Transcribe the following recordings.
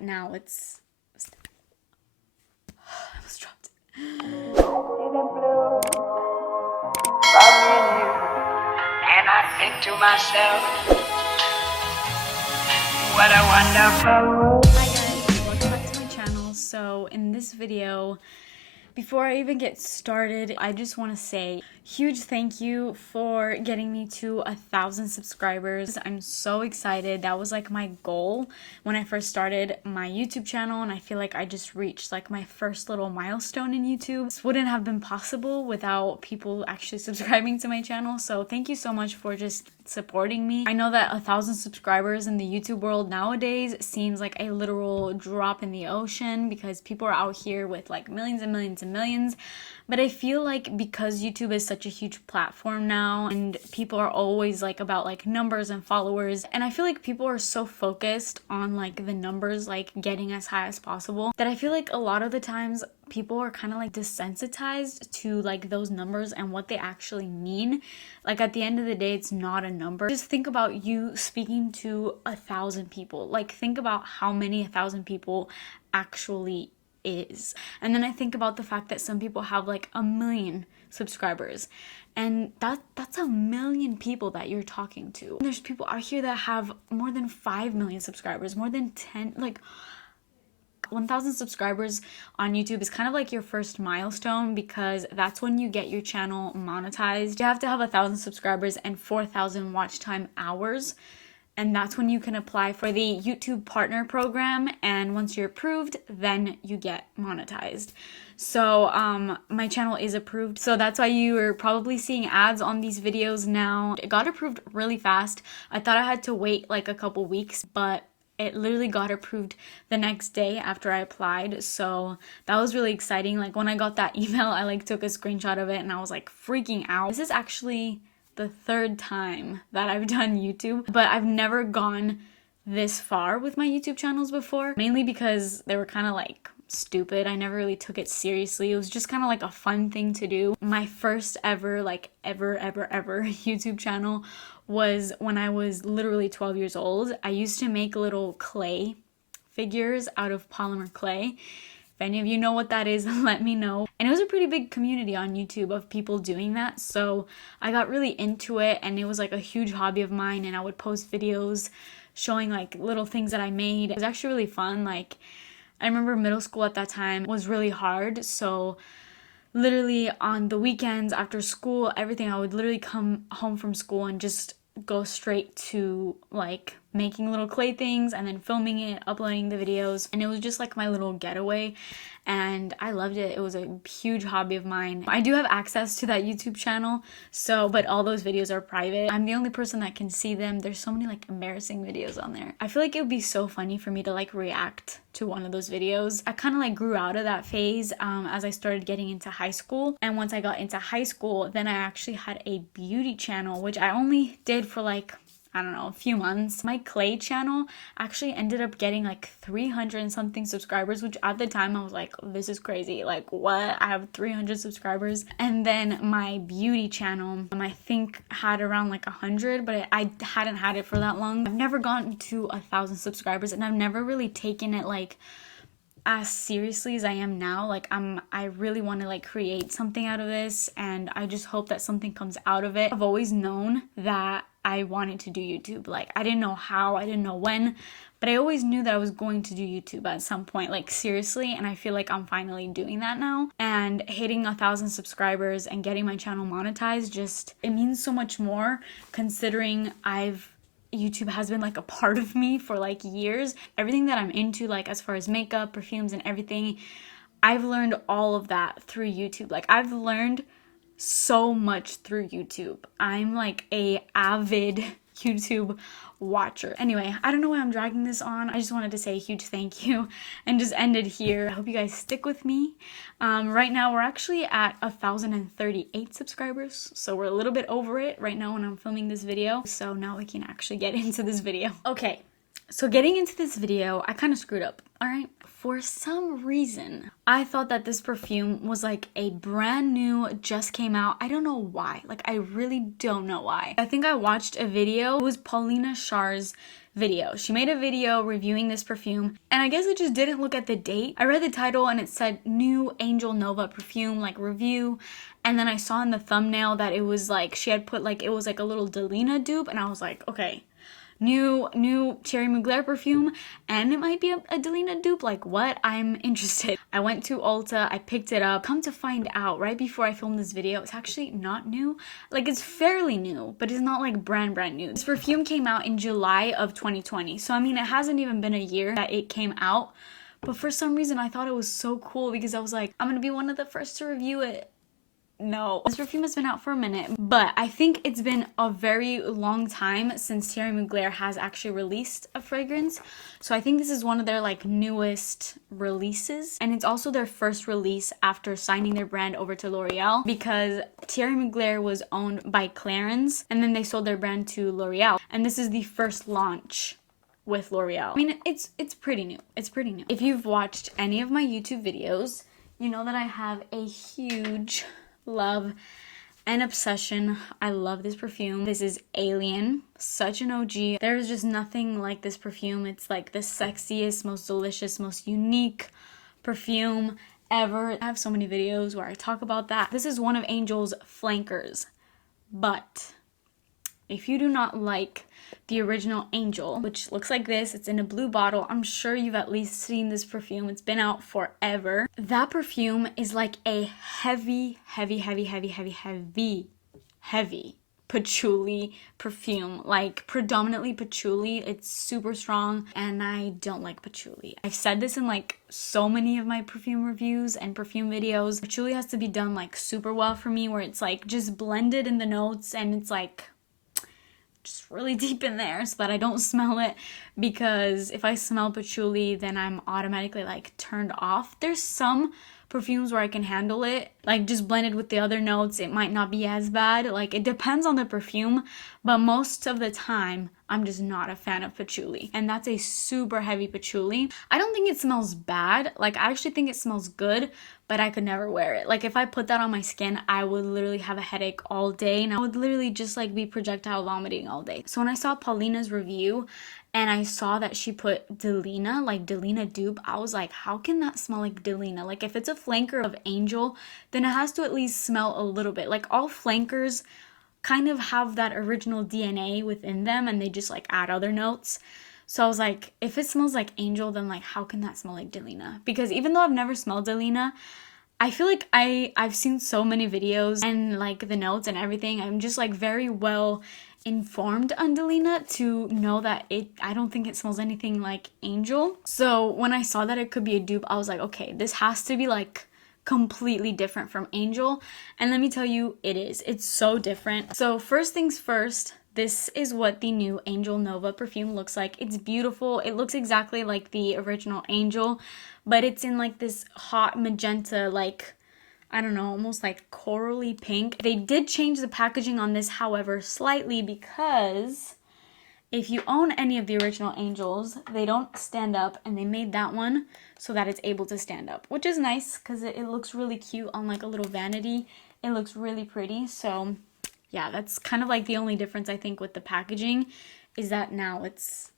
Now it's... I almost dropped it. And I think to myself, what a wonderful. Hi guys, welcome back to my channel. So in this video, before I even get started, I just want to say huge thank you for getting me to 1,000 subscribers. I'm so excited. That was like my goal when I first started my YouTube channel, and I feel like I just reached like my first little milestone in YouTube. This wouldn't have been possible without people actually subscribing to my channel. So thank you so much for just supporting me. I know that 1,000 subscribers in the YouTube world nowadays seems like a literal drop in the ocean because people are out here with like millions and millions and millions. But I feel like because YouTube is such a huge platform now and people are always like about like numbers and followers, and I feel like people are so focused on like the numbers like getting as high as possible that I feel like a lot of the times people are kind of like desensitized to like those numbers and what they actually mean. Like at the end of the day, it's not a number. Just think about you speaking to 1,000 people. Like think about how many 1,000 people actually is. And then I think about the fact that some people have like 1 million subscribers, and that's 1 million people that you're talking to. And there's people out here that have more than 5 million subscribers, more than 10, like 1,000 subscribers on YouTube is kind of like your first milestone because that's when you get your channel monetized. You have to have 1,000 subscribers and 4,000 watch time hours. And that's when you can apply for the YouTube Partner Program. And once you're approved, then you get monetized. So my channel is approved. So that's why you are probably seeing ads on these videos now. It got approved really fast. I thought I had to wait like a couple weeks, but it literally got approved the next day after I applied. So that was really exciting. Like when I got that email, I like took a screenshot of it and I was like freaking out. This is actually the 3rd time that I've done YouTube, but I've never gone this far with my YouTube channels before, mainly because they were kind of like stupid. I never really took it seriously. It was just kind of like a fun thing to do. My first ever like ever YouTube channel was when I was literally 12 years old. I used to make little clay figures out of polymer clay. If any of you know what that is, let me know. And it was a pretty big community on YouTube of people doing that. So I got really into it and it was like a huge hobby of mine, and I would post videos showing like little things that I made. It was actually really fun. Like I remember middle school at that time was really hard. So literally on the weekends after school, everything, I would literally come home from school and just go straight to like making little clay things and then filming it, uploading the videos, and it was just like my little getaway, and I loved it. It was a huge hobby of mine. I do have access to that YouTube channel, but all those videos are private. I'm the only person that can see them. There's so many like embarrassing videos on there. I feel like it would be so funny for me to like react to one of those videos. I kind of like grew out of that phase as I started getting into high school, and once I got into high school, then I actually had a beauty channel, which I only did for like, I don't know, a few months. My clay channel actually ended up getting like 300 and something subscribers, which at the time I was like, this is crazy. Like what? I have 300 subscribers. And then my beauty channel, I think had around like 100, but I hadn't had it for that long. I've never gotten to 1,000 subscribers, and I've never really taken it like as seriously as I am now. Like I really want to like create something out of this, and I just hope that something comes out of it. I've always known that I wanted to do YouTube. Like I didn't know how, I didn't know when, but I always knew that I was going to do YouTube at some point, like seriously, and I feel like I'm finally doing that now. And hitting 1,000 subscribers and getting my channel monetized, just it means so much more considering YouTube has been like a part of me for like years. Everything that I'm into, like as far as makeup, perfumes, and everything, I've learned all of that through YouTube. Like I've learned so much through YouTube. I'm like a avid YouTube watcher. Anyway, I don't know why I'm dragging this on. I just wanted to say a huge thank you and just end it here. I hope you guys stick with me. Right now we're actually at 1,038 subscribers, so we're a little bit over it right now when I'm filming this video. So now we can actually get into this video. Okay, so getting into this video, I kind of screwed up, all right? For some reason, I thought that this perfume was like a brand new, just came out. I don't know why. Like, I really don't know why. I think I watched a video. It was Paulina Char's video. She made a video reviewing this perfume, and I guess I just didn't look at the date. I read the title and it said new Angel Nova perfume, like review, and then I saw in the thumbnail that it was like she had put like it was like a little Deline dupe, and I was like, okay, new Cherry Mugler perfume, and it might be a Deline dupe. Like, what? I'm interested. I went to Ulta, I picked it up. Come to find out, right before I filmed this video, it's actually not new. Like, it's fairly new, but it's not like brand new. This perfume came out in July of 2020, so I mean, it hasn't even been a year that it came out, but for some reason I thought it was so cool because I was like, I'm gonna be one of the first to review it. No. This perfume has been out for a minute, but I think it's been a very long time since Thierry Mugler has actually released a fragrance. So I think this is one of their like newest releases, and it's also their first release after signing their brand over to L'Oreal, because Thierry Mugler was owned by Clarins and then they sold their brand to L'Oreal, and this is the first launch with L'Oreal. I mean, it's pretty new. It's pretty new. If you've watched any of my YouTube videos, you know that I have a huge love and obsession. I love this perfume. This is Alien, such an OG. There's just nothing like this perfume. It's like the sexiest, most delicious, most unique perfume ever. I have so many videos where I talk about that. This is one of Angel's flankers, but if you do not like the original Angel, which looks like this, it's in a blue bottle. I'm sure you've at least seen this perfume. It's been out forever. That perfume is like a heavy patchouli perfume, like predominantly patchouli. It's super strong, and I don't like patchouli. I've said this in like so many of my perfume reviews and perfume videos. Patchouli has to be done like super well for me, where it's like just blended in the notes and it's like just really deep in there so that I don't smell it, because if I smell patchouli then I'm automatically like turned off. There's some perfumes where I can handle it, like just blended with the other notes, it might not be as bad. Like, it depends on the perfume, but most of the time I'm just not a fan of patchouli, and that's a super heavy patchouli. I don't think it smells bad, like I actually think it smells good, but I could never wear it. Like, if I put that on my skin, I would literally have a headache all day, and I would literally just like be projectile vomiting all day. So when I saw Paulina's review and I saw that she put Deline, like Deline dupe, I was like, how can that smell like Deline? Like, if it's a flanker of Angel, then it has to at least smell a little bit. Like, all flankers kind of have that original DNA within them, and they just like add other notes. So I was like, if it smells like Angel, then like, how can that smell like Deline? Because even though I've never smelled Deline, I feel like I've seen so many videos and like the notes and everything. I'm just like very well informed on Deline to know that I don't think it smells anything like Angel. So when I saw that it could be a dupe, I was like, okay, this has to be like completely different from Angel. And let me tell you, it is. It's so different. So first things first, this is what the new Angel Nova perfume looks like. It's beautiful. It looks exactly like the original Angel, but it's in like this hot magenta, like, I don't know, almost like corally pink. They did change the packaging on this, however, slightly, because if you own any of the original Angels, they don't stand up, and they made that one so that it's able to stand up, which is nice because it looks really cute on like a little vanity. It looks really pretty. So yeah, that's kind of like the only difference I think with the packaging, is that now it's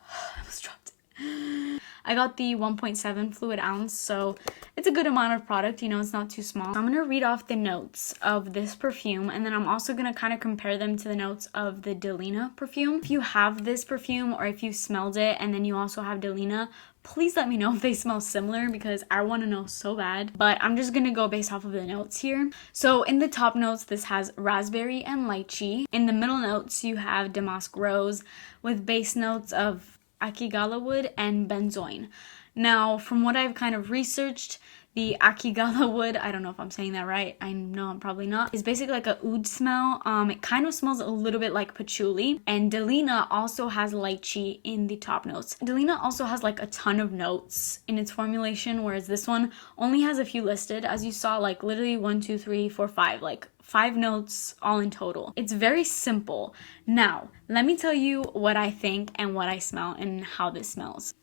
I almost dropped it. I got the 1.7 fluid ounce, so it's a good amount of product, you know, it's not too small. I'm gonna read off the notes of this perfume, and then I'm also gonna kind of compare them to the notes of the Deline perfume. If you have this perfume, or if you smelled it and then you also have Deline, please let me know if they smell similar, because I want to know so bad. But I'm just gonna go based off of the notes here. So in the top notes, this has raspberry and lychee. In the middle notes, you have damask rose with base notes of akigala wood and benzoin. Now, from what I've kind of researched, the akigala wood, I don't know if I'm saying that right, I know I'm probably not, is basically like a oud smell. It kind of smells a little bit like patchouli, and Deline also has lychee in the top notes. Deline also has like a ton of notes in its formulation, whereas this one only has a few listed. As you saw, like literally 1, 2, 3, 4, 5, like 5 notes all in total. It's very simple. Now, let me tell you what I think and what I smell and how this smells.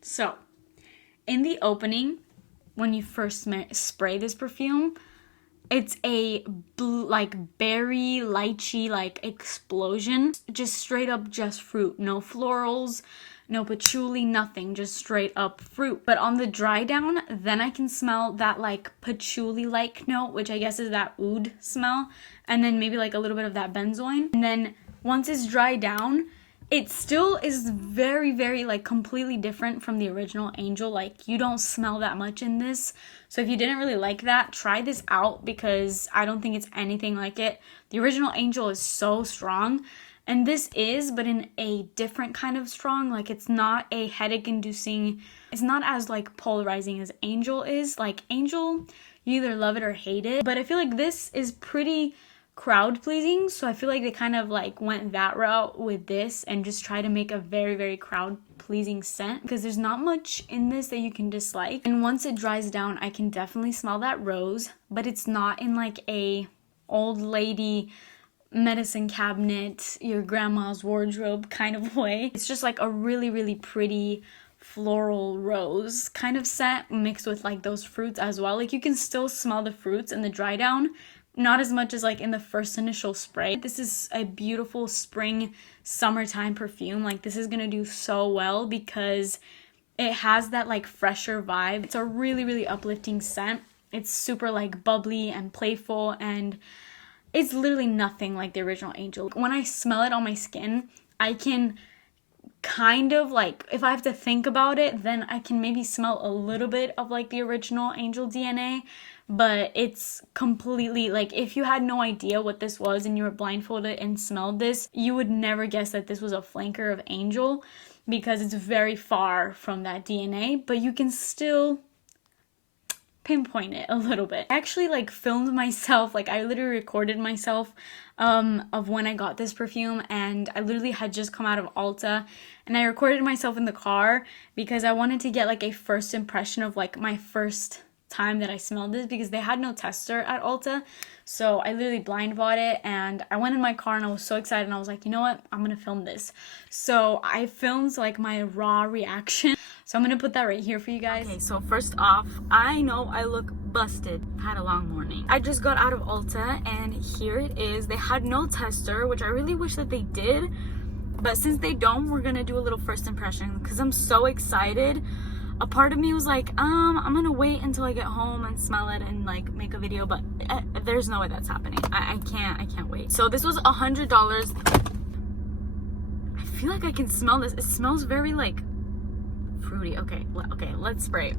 So, in the opening, when you first spray this perfume, It's a like berry lychee like explosion, just straight up just fruit, no florals, no patchouli, nothing, just straight up fruit. But on the dry down, then I can smell that like patchouli like note, which I guess is that oud smell, and then maybe like a little bit of that benzoin. And then once it's dried down, it still is very, very like completely different from the original Angel. Like you don't smell that much in this. So if you didn't really like that, try this out because I don't think it's anything like it. The original Angel is so strong, and this is, but in a different kind of strong. Like it's not a headache inducing, it's not as like polarizing as Angel is. Like Angel, you either love it or hate it, but I feel like this is pretty crowd pleasing, so I feel like they kind of like went that route with this and just try to make a very, very crowd pleasing scent because there's not much in this that you can dislike. And once it dries down, I can definitely smell that rose, but it's not in like a old lady medicine cabinet, your grandma's wardrobe kind of way. It's just like a really, really pretty floral rose kind of scent mixed with like those fruits as well. Like you can still smell the fruits in the dry down, not as much as like in the first initial spray. This is a beautiful spring summertime perfume. Like this is gonna do so well because it has that like fresher vibe. It's a really, really uplifting scent. It's super like bubbly and playful, and it's literally nothing like the original Angel. When I smell it on my skin, I can kind of like, if I have to think about it, then I can maybe smell a little bit of like the original Angel DNA. But it's completely like, if you had no idea what this was and you were blindfolded and smelled this, you would never guess that this was a flanker of Angel because it's very far from that DNA, but you can still pinpoint it a little bit. I actually like filmed myself, like I literally recorded myself of when I got this perfume, and I literally had just come out of Ulta and I recorded myself in the car because I wanted to get like a first impression of like my first time that I smelled this because they had no tester at Ulta. So I literally blind bought it and I went in my car and I was so excited and I was like, you know what, I'm gonna film this. So I filmed like my raw reaction. So I'm gonna put that right here for you guys. Okay, so first off, I know I look busted. I had a long morning. I just got out of Ulta and here it is. They had no tester, which I really wish that they did. But since they don't, we're gonna do a little first impression because I'm so excited. A part of me was like, I'm gonna wait until I get home and smell it and like make a video, but there's no way that's happening. I can't wait. So this was $100. I feel like I can smell this. It smells very like fruity. Okay, let's spray it.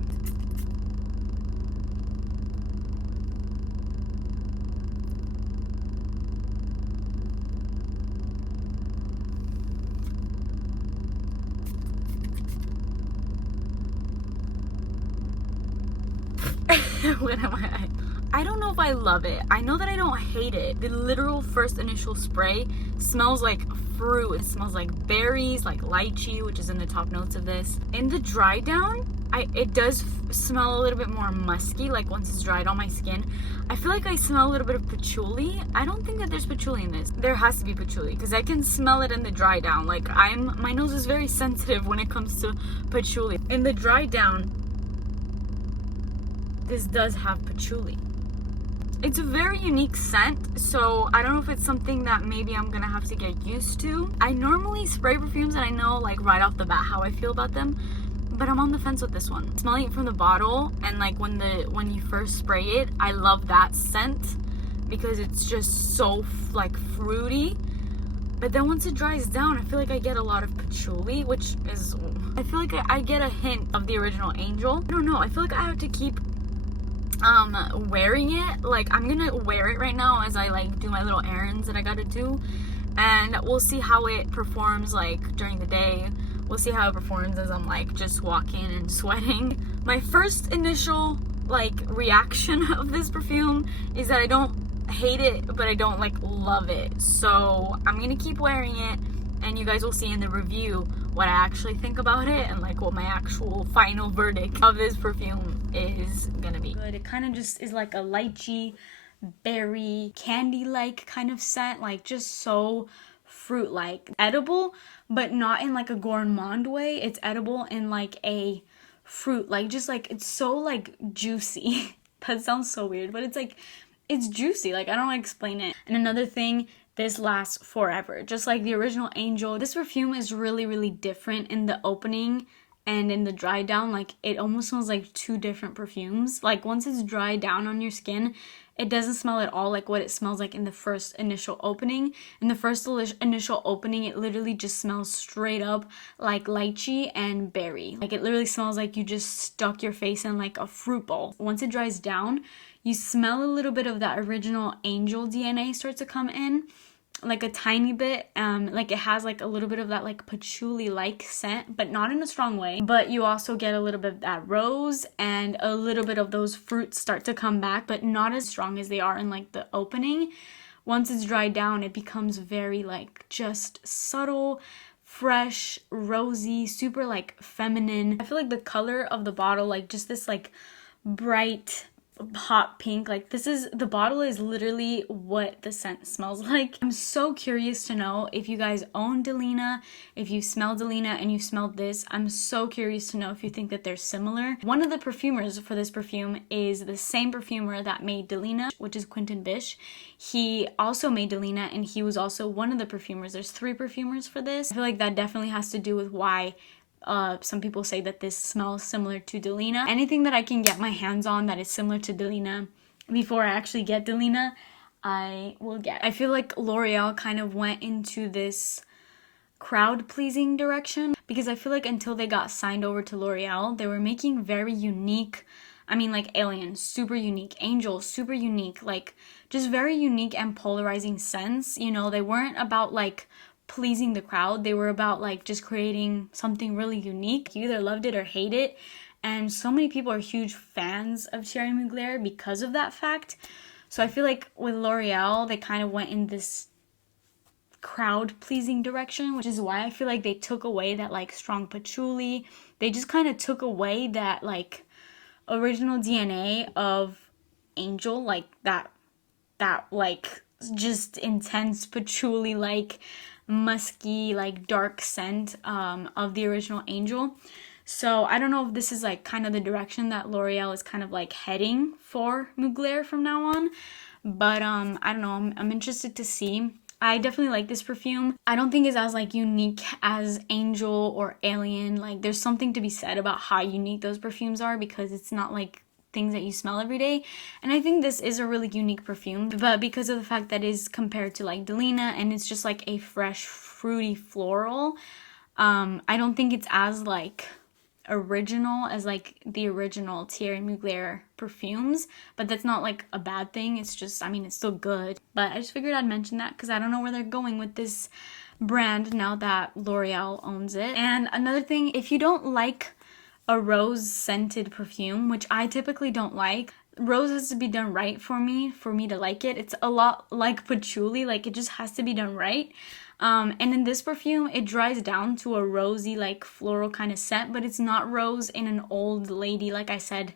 What am I don't know if I love it. I know that I don't hate it. The literal first initial spray smells like fruit. It smells like berries, like lychee, which is in the top notes of this. In the dry down, it does smell a little bit more musky, like once it's dried on my skin. I feel like I smell a little bit of patchouli. I don't think that there's patchouli in this. There has to be patchouli because I can smell it in the dry down. Like my nose is very sensitive when it comes to patchouli. In the dry down, this does have patchouli. It's a very unique scent, so I don't know if it's something that maybe I'm gonna have to get used to. I normally spray perfumes and I know like right off the bat how I feel about them, but I'm on the fence with this one. Smelling it from the bottle and like when you first spray it, I love that scent because it's just so like fruity. But then once it dries down, I feel like I get a lot of patchouli, which is, I feel like I get a hint of the original Angel. I don't know, I feel like I have to keep wearing it. Like I'm gonna wear it right now as I like do my little errands that I gotta do, and we'll see how it performs like during the day. We'll see how it performs as I'm like just walking and sweating. My first initial like reaction of this perfume is that I don't hate it, but I don't like love it. So I'm gonna keep wearing it and you guys will see in the review what I actually think about it and like what my actual final verdict of this perfume is gonna be. Good. It kind of just is like a lychee, berry, candy-like kind of scent, like just so fruit-like. Edible, but not in like a gourmand way. It's edible in like a fruit, like just like it's so like juicy. That sounds so weird, but it's like it's juicy. Like, I don't want to explain it. And another thing, this lasts forever. Just like the original Angel, this perfume is really, really different in the opening and in the dry down. Like, it almost smells like two different perfumes. Like, once it's dry down on your skin, it doesn't smell at all like what it smells like in the first initial opening. In the first initial opening, it literally just smells straight up like lychee and berry. Like, it literally smells like you just stuck your face in like a fruit bowl. Once it dries down, you smell a little bit of that original Angel DNA start to come in, like a tiny bit. Like, it has like a little bit of that like patchouli like scent, but not in a strong way. But you also get a little bit of that rose, and a little bit of those fruits start to come back, but not as strong as they are in like the opening. Once it's dried down, it becomes very like just subtle, fresh, rosy, super like feminine. I feel like the color of the bottle, like just this like bright hot pink, like the bottle is literally what the scent smells like. I'm so curious to know if you guys own Deline, if you smell Deline and you smelled this. I'm so curious to know if you think that they're similar. One of the perfumers for this perfume is the same perfumer that made Deline, which is Quentin Bish. He also made Deline, and he was also one of the perfumers. There's 3 perfumers for this. I feel like that definitely has to do with why some people say that this smells similar to Deline. Anything that I can get my hands on that is similar to Deline before I actually get Deline, I will get. I feel like L'Oreal kind of went into this crowd-pleasing direction, because I feel like until they got signed over to L'Oreal, they were making very unique, I mean, like Alien, super unique, Angel, super unique, like just very unique and polarizing scents. You know, they weren't about like pleasing the crowd. They were about like just creating something really unique. You either loved it or hate it, and so many people are huge fans of Thierry Mugler because of that fact. So I feel like with L'Oreal, they kind of went in this crowd pleasing direction, which is why I feel like they took away that like strong patchouli. They just kind of took away that like original DNA of Angel, like that like just intense patchouli like musky like dark scent of the original Angel. So I don't know if this is like kind of the direction that L'Oreal is kind of like heading for Mugler from now on, but I don't know, I'm interested to see. I definitely like this perfume. I don't think it's as like unique as Angel or Alien. Like, there's something to be said about how unique those perfumes are, because it's not like things that you smell every day. And I think this is a really unique perfume, but because of the fact that it is compared to like Deline and it's just like a fresh fruity floral, I don't think it's as like original as like the original Thierry Mugler perfumes, but that's not like a bad thing. It's just, I mean, it's still good. But I just figured I'd mention that because I don't know where they're going with this brand now that L'Oreal owns it. And another thing, if you don't like a rose scented perfume, which I typically don't like, rose has to be done right for me to like it. It's a lot like patchouli, like it just has to be done right. And in this perfume, it dries down to a rosy, like floral kind of scent, but it's not rose in an old lady, like I said,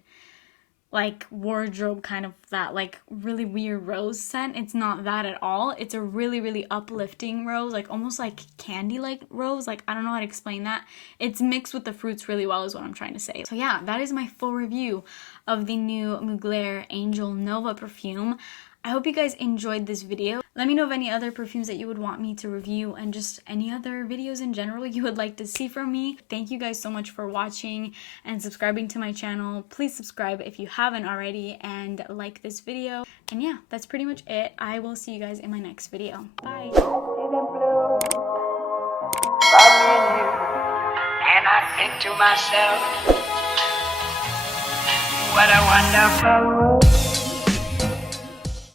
like wardrobe kind of that like really weird rose scent. It's not that at all. It's a really, really uplifting rose, like almost like candy like rose. Like, I don't know how to explain that. It's mixed with the fruits really well is what I'm trying to say. So yeah, that is my full review of the new Mugler Angel Nova perfume. I hope you guys enjoyed this video. Let me know of any other perfumes that you would want me to review, and just any other videos in general you would like to see from me. Thank you guys so much for watching and subscribing to my channel. Please subscribe if you haven't already, and like this video. And yeah, that's pretty much it. I will see you guys in my next video. Bye. And I think to myself, what a wonderful world.